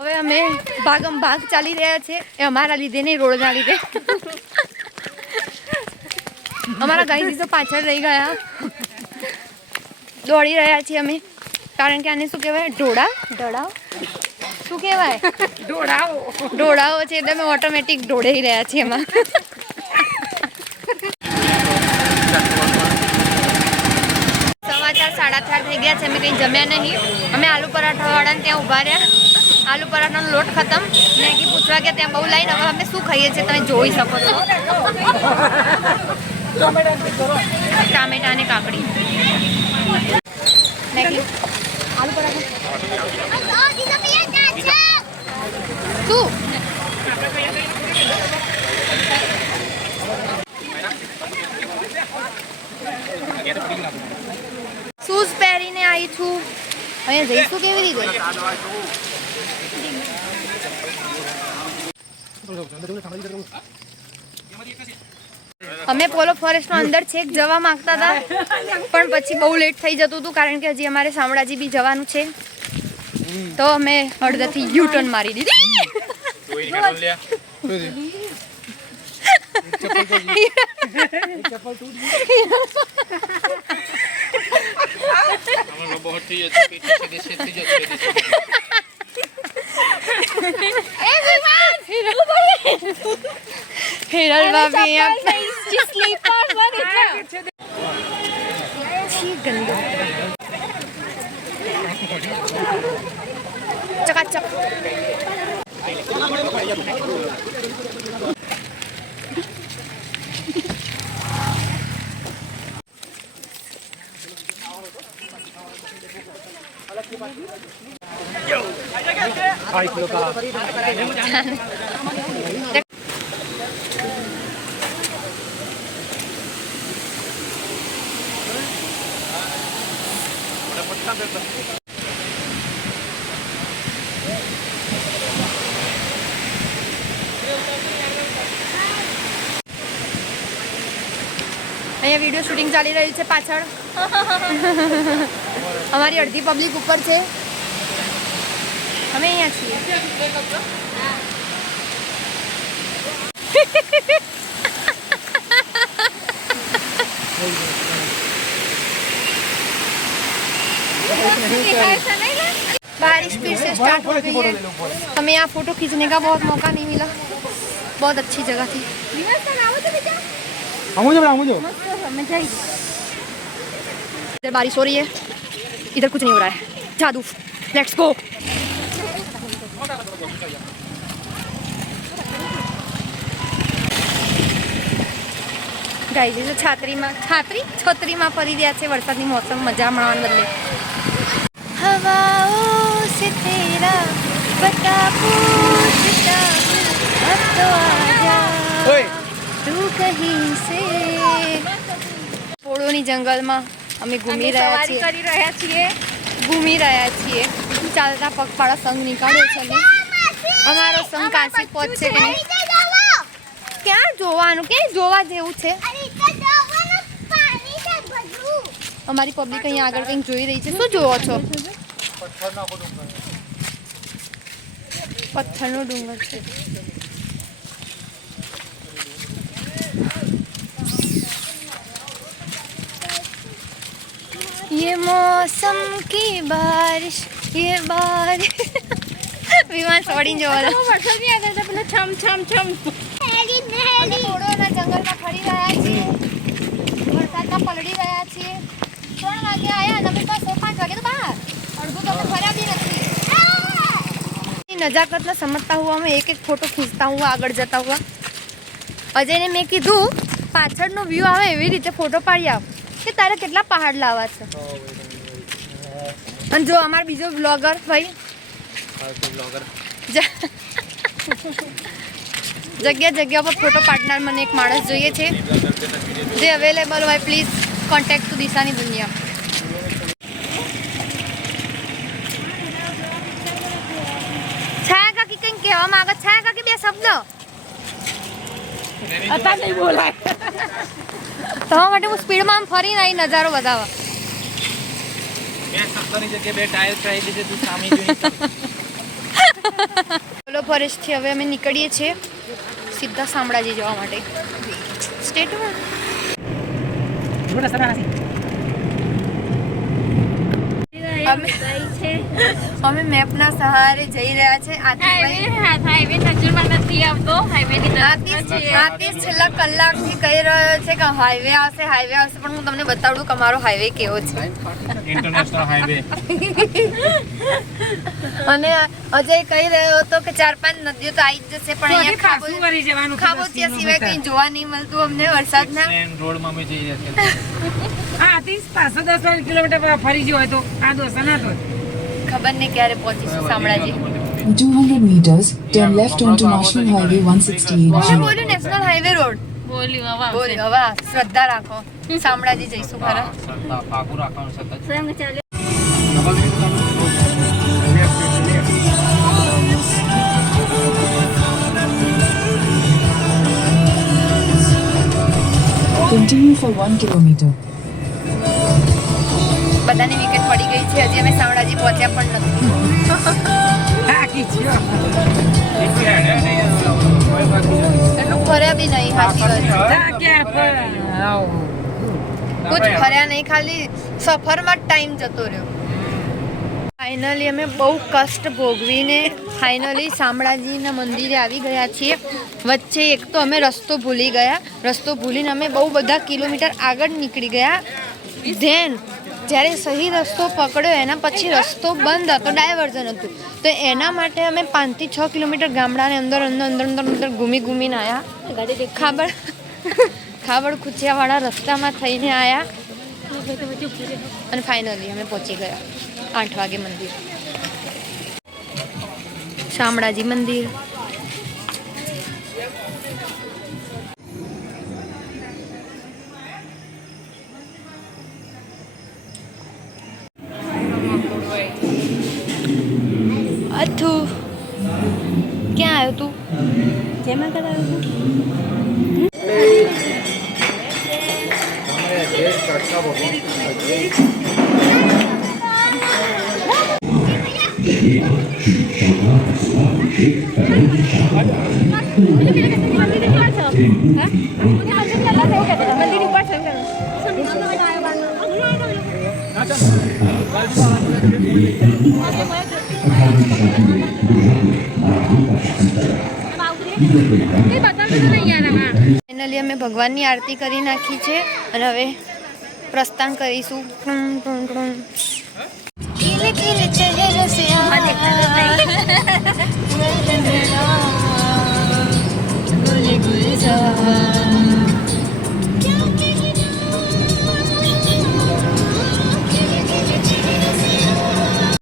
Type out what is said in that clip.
હવે અમે ભાગમ ભાગ ચાલી રહ્યા છે એ અમારા લીધે નહીં, રોડના લીધે. અમારા ગાઈઝ તો પાછળ રહી ગયા, દોડી રહ્યા છીએ અમે, કારણ કે આને શું કહેવાય, ઢોળાવ શું કહેવાય, ઢોળાવો છે એટલે અમે ઓટોમેટિક ઢોળાઈ રહ્યા છીએ એમાં. સમાચાર 4:30 થઈ ગયા છે, અમે કંઈ જમ્યા નહીં. અમે આલુ પરાઠા વાળાને ત્યાં ઊભા રહ્યા, આલુ પરાઠાનો લોટ ખતમ, મેગી પૂછવા કે ત્યાં બહુ લાઈને. હવે અમે શું ખાઈએ છીએ તમે જોઈ શકો છો, ટામેટા અને કાકડી. મેગી આલુ પરાઠા શું શૂઝ પહેરીને આવી છું. અહીંયા જઈશું કેવી રીતે? અમે પોલો ફોરેસ્ટમાં અંદર છેક જવા માંગતા હતા, પણ પછી બહુ લેટ થઈ જતું હતું, કારણ કે હજી અમારે શામળાજી બી જવાનું છે. તો અમે અડધાથી યુટર્ન મારી દીધી. હિરલ ભાભી ચકાચક. અહીંયા વિડીયો શૂટિંગ ચાલી રહ્યું છે પાછળ. અમારી અડધી પબ્લિક ઉપર છે, અમે અહીંયા છીએ. बारिश फिर से स्टार्ट हो गई है. हमें यहाँ फोटो खींचने का बहुत मौका नहीं मिला, बहुत अच्छी जगह थी. इधर बारिश हो रही है, इधर कुछ नहीं हो रहा है. जादू, लेट्स गो. ગાઈઝ જો છત્રીમાં ફરી રહ્યા છે વરસાદની મોસમ મજા માણવાને બદલે. હવાઓ સે તેરા બતા પૂછતા અબ તો આજા તું કહી સે. પોળોની જંગલમાં અમે ઘૂમી રહ્યા છીએ. ચાલતા પગપાળા સંઘ નીકળ્યો છે. અમારો સંઘ કાશી પહોંચશે કે નહીં? ક્યાં જોવાનું, ક્યાંય જોવા જેવું છે? અમારી પબ્લિક અહીંયા આગળ કંઈક જોઈ રહી છે. શું જોવો છો? પથ્થરનો ડુંગર છે. ये मौसम की बारिश, ये बारिश. વિમાન છોડીને જોવાનો. વરસાદ નહીં આવતો, પેલો છમ છમ છમ. પોળોના જંગલમાં ફરી રહ્યા છીએ, વરસાદમાં પલળી રહ્યા છીએ. 3 વાગે આવ્યા, તમે પાસે 5 વાગે તો બહાર. અડધું તો ફર્યા બી નથી. नजाकत में समझता हुआ मैं एक एक फोटो खींचता हुआ आगे जता हुआ. अजय ने मैं कीधु पाछळनो व्यू आवे एवी रीते फोटो पाड़ी आव के तारे केटला पहाड़ लावा छे. अन जो अमार बीजो ब्लॉगर भाई जग्या जग्या पर फोटो पाड़नार मने एक माणस जोईए छे जे अवेलेबल होय. प्लीज कॉन्टेक्ट टू दिशानी दुनिया. छाया काकी कहीं कहवा मांगे? छाया काकी बे शब्द अता नहीं बोलाय तो माटे હું સ્પીડ માં ફરીને આઈ નજારો બતાવવા. 70 ની જગ્યાએ 2 ટાયર ચાહી દીધે તું સામે જોઈ બોલો ફોરેસ્ટથી હવે અમે નીકળીએ છીએ સીધા શામળાજી જવા માટે. સ્ટેટમાં અમે મેપના સહારે જઈ રહ્યા છે. આતીશ છેલ્લા કલાકથી કહી રહ્યો છે કે હાઈવે આવશે પણ હું તમને બતાવડું કે અમારો હાઈવે કેવો છે. International highway. અને અજય કહી રહ્યો હતો કે 4-5 નદીઓ તો આવી જ જશે પણ અહીંયા ખાબોચિયા સિવાય કંઈ જોવા નહીં મળતું અમને વરસાદના. રોડમાં અમે જઈ રહ્યા છીએ. 510 કિલોમીટર ફરી ગયો હોય તો આ દોસ્ત ના તો ખબર નહીં ક્યારે પહોંચીશું Shamlaji. 200 meters, turn left onto National Highway 168. મેં બોલ્યું નેશનલ હાઈવે રોડ બોલ્યું હવે શ્રદ્ધા રાખો. શામળાજી જઈશું ખરા. સરતા પાકું રાખવાનું સતત. Continue for 1 kilometer. બધાની વિકેટ પડી ગઈ છે. હજી અમે શામળાજી પહોંચ્યા પણ નથી. એટલું ફર્યા બી નહીં. સાચી વાત કુછ ફર્યા નહીં, ખાલી સફરમાં જ ટાઈમ જતો રહ્યો. ફાઇનલી અમે બહુ કષ્ટ ભોગવીને ફાઇનલી શામળાજીના મંદિરે આવી ગયા છીએ. વચ્ચે એક તો અમે રસ્તો ભૂલી ગયા. રસ્તો ભૂલીને અમે બહુ બધા કિલોમીટર આગળ નીકળી ગયા. ધેન જ્યારે સહી રસ્તો પકડ્યો એના પછી રસ્તો બંધ હતો, ડાયવર્ઝન હતું. તો એના માટે અમે 5 થી 6 કિલોમીટર ગામડાને અંદર ઘૂમીને આવ્યા. ખાબડ ખૂચિયાવાળા રસ્તામાં થઈને આવ્યા અને ફાઇનલી અમે પહોંચી ગયા 8 વાગે મંદિર. શામળાજી મંદિર. અથુ ક્યાં આવ્યો તું? જેમાં કરાવ્યો તું? ફાઇનલી અમે ભગવાનની આરતી કરી નાખી છે અને હવે પ્રસ્થાન કરીશું.